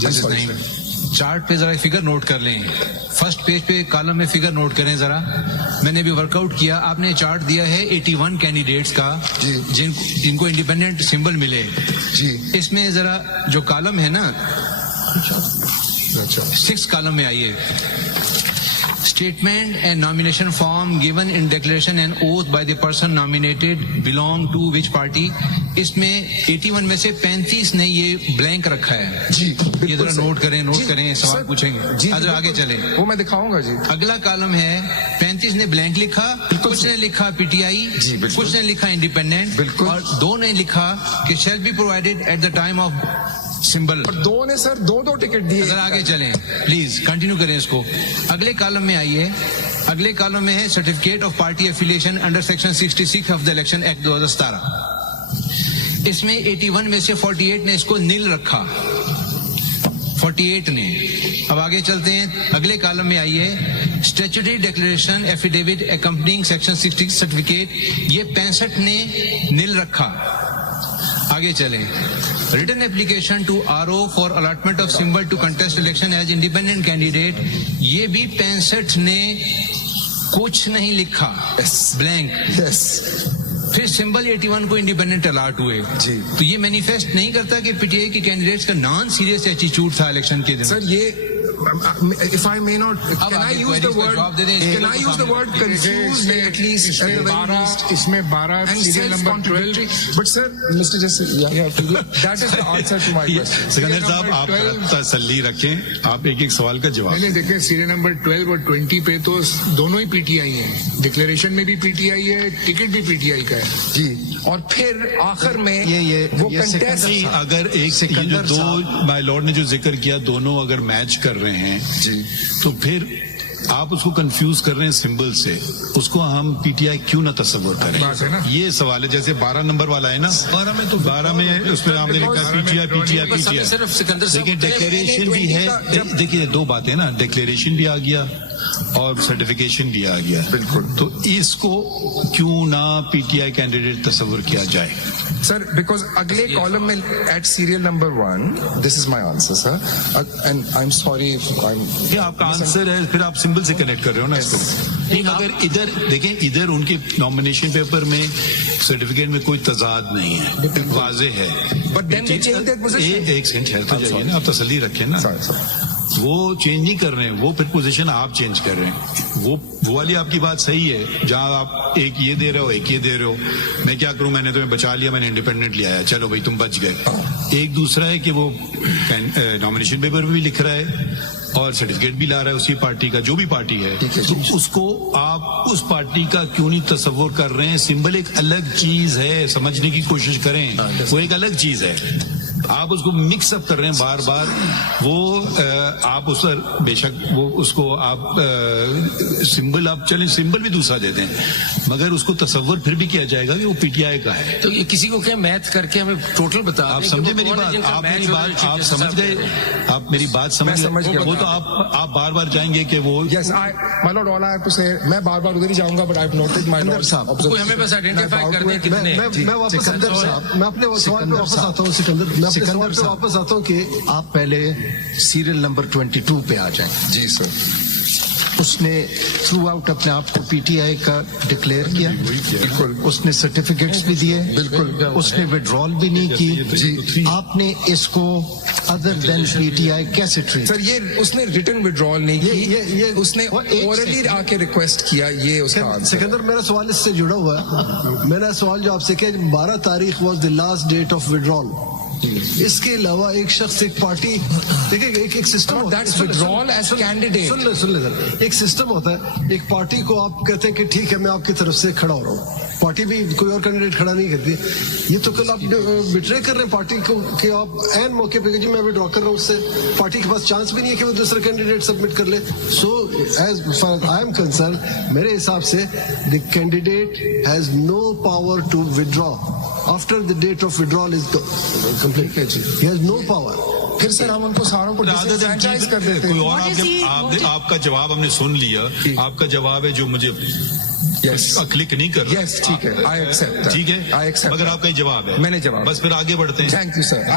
Chart پہ ذرا figure note کر لیں. فرسٹ پیج پہ کالم میں فگر نوٹ کریں ذرا. میں نے بھی ورک آؤٹ کیا. آپ نے چارٹ دیا ہے 81 کینڈیڈیٹس کا جن کو انڈیپینڈنٹ سمبل ملے. اس میں ذرا جو کالم ہے نا 6 کالم میں آئیے. Statement and nomination form given in declaration and oath by the person nominated belong to which party. اس میں 81 میں سے 35 نے یہ بلینک رکھا ہے. یہ ذرا نوٹ کریں سوال پوچھیں گے. آگے چلیں, وہ میں دکھاؤں گا. اگلا کالم ہے 35 نے بلینک لکھا, کچھ نے لکھا پی ٹی آئی, کچھ نے لکھا انڈیپینڈنٹ, اور 2 نے لکھا کہ shall be provided at the time of symbol. 2 نے سر 2 ٹکٹ دیے. ذرا آگے چلیں پلیز, کنٹینیو کریں اس کو. اگلے کالم میں آئیے. اگلے کالم میں ہے certificate of party affiliation under section 66 of the election act 2017. اس میں 81 میں سے 48 نے اس کو نیل رکھا. 48 نے. اب آگے چلتے ہیں. اگلے کالم میں آئیے. Statutory declaration affidavit accompanying section 60 certificate, یہ 65 نے نیل رکھا. آگے چلیں. Written application to RO for allotment of symbol to contest election as independent candidate, یہ بھی 65 نے کچھ نہیں لکھا, بلینک. پھر سمبل 81 کو انڈیپینڈنٹ الاٹ ہوئے. تو یہ مینیفیسٹ نہیں کرتا کہ پی ٹی آئی کے کینڈیڈیٹس کا نان سیریس ایٹیچیوڈ تھا الیکشن کے دن. سر یہ if I may not, can I use the word confused at least at the very least? اس میں 12 serial number 12. But sir, Mr. Justice, you have to do that is the answer to my question. Sikandar صاحب آپ تسلی رکھیں, آپ ایک سوال کا جواب. پہلے دیکھیں سیریل نمبر 12 اور 20 پہ تو دونوں ہی پی ٹی آئی ہیں. ڈکلیریشن میں بھی پی ٹی آئی ہے, ٹکٹ بھی پی ٹی آئی کا ہے. اور پھر آخر میں وہ کنٹیسٹ, اگر ایک دو مائی لارڈ نے جو ذکر کیا دونوں اگر میچ کر رہے ہیں تو پھر آپ اس کو کنفیوز کر رہے ہیں سمبل سے, اس کو ہم پی ٹی آئی کیوں نہ تصور کریں. یہ سوال ہے. جیسے 12 نمبر والا ہے نا, 12 میں اس میں آپ نے لکھا پی ٹی آئی. لیکن ڈکلیریشن بھی ہے. دیکھیے 2 باتیں نا, ڈکلیریشن بھی آ گیا اور سرٹیفکیشن بھی آ گیا. بالکل. تو اس کو کیوں نہ پی ٹی آئی کینڈیڈیٹ تصور کیا جائے. سر بیکاز اگلے کالم میں at serial number 1 this is my answer sir, and I am sorry یہ آپ کا آنسر ہے. پھر آپ سمبل سے کنیکٹ کر رہے ہو نا اس کو. اگر ادھر دیکھیں, ادھر ان کے نامینیشن پیپر میں سرٹیفکیٹ میں کوئی تضاد نہیں ہے, واضح ہے. ایک سیکنڈ ٹھہرتے جائیے نا, آپ تسلی رکھیں نا. وہ چینج نہیں کر رہے ہیں, وہ پھر پوزیشن آپ چینج کر رہے ہیں. وہ والی آپ کی بات صحیح ہے, جہاں آپ ایک یہ دے رہے ہو ایک یہ دے رہے ہو. میں کیا کروں, میں نے تمہیں بچا لیا, میں نے انڈیپینڈنٹ لیا ہے, چلو بھائی تم بچ گئے. ایک دوسرا ہے کہ وہ نامینیشن پیپر بھی لکھ رہا ہے اور سرٹیفکیٹ بھی لا رہا ہے اسی پارٹی کا, جو بھی پارٹی ہے. تو اس کو آپ اس پارٹی کا کیوں نہیں تصور کر رہے ہیں. سمبل ایک الگ چیز ہے, سمجھنے کی کوشش کریں. وہ ایک الگ چیز ہے, آپ اس کو مکس اپ کر رہے ہیں بار بار. وہ آپ اس پر بے شک وہ اس کو آپ سمبل, آپ چلیں سمبل بھی دوسرا دیتے ہیں, مگر اس کو تصور پھر بھی کیا جائے گا کہ وہ پی ٹی آئی کا ہے. تو یہ کسی کو کہ میتھ کر کے ہمیں ٹوٹل بتا. آپ سمجھے میری بات, آپ میری بات آپ سمجھ گئے, آپ میری بات سمجھ گئے. وہ تو آپ بار بار جائیں گے کہ وہ میں بار بار ادھر ہی جاؤں گا. But I noted my lord صاحب, ہمیں بس آئیڈینٹیفائی کر دیں کتنے. میں واپس سکندر صاحب, میں اپنے سوال پہ واپس آتا ہوں. سکندر پہ واپس آتا ہوں کہ آپ پہلے سیریل نمبر 22 پہ آ جائیں. جی سر. اس نے تھرو آؤٹ اپنے آپ کو پی ٹی آئی کا ڈکلیئر کیا. بالکل. اس نے سرٹیفکیٹس بھی دیے. بالکل. اس نے وڈرال بھی نہیں کی. جی. آپ نے اس کو other then P T I کیسے ٹریٹ. سر یہ اس نے ریٹن ودرال نہیں کی, اس نے اورلی آ کے ریکویسٹ کیا. یہ اس کا سکندر, میرا سوال اس سے جڑا ہوا ہے. میرا سوال جو آپ سے کہ 12 تاریخ was the last date of withdrawal. اس کے علاوہ ایک شخص ایک پارٹی دیکھیں, ایک سسٹم سن لیں سر, ایک سسٹم ہوتا ہے. ایک پارٹی کو آپ کہتے ہیں کہ ٹھیک ہے میں آپ کی طرف سے کھڑا ہو رہا ہوں. پارٹی بھی کوئی اور کینڈیڈیٹ کھڑا نہیں کرتی. یہ تو کل آپ بٹرے کر رہے ہیں پارٹی کو کہ آپ این موقع پہ جی میں وڈرا کر رہا ہوں. اس سے پارٹی کے پاس چانس بھی نہیں ہے کہ وہ دوسرا کینڈیڈیٹ سبمٹ کر لے. So as far I am concern, میرے حساب سے the candidate has no power to withdraw after the date of withdrawal is complete. He has no power. پھر سر ہم ان کو ساروں کو ڈسفرینچائز کر دیتے ہیں. کوئی اور آپ کا جواب ہم نے سن لیا. آپ کا جواب ہے جو مجھے کلک نہیں کر رہا. ٹھیک ہے, ٹھیک ہے, مگر آپ کا جواب ہے. میں نے جواب, بس پھر آگے بڑھتے ہیں. Thank you sir.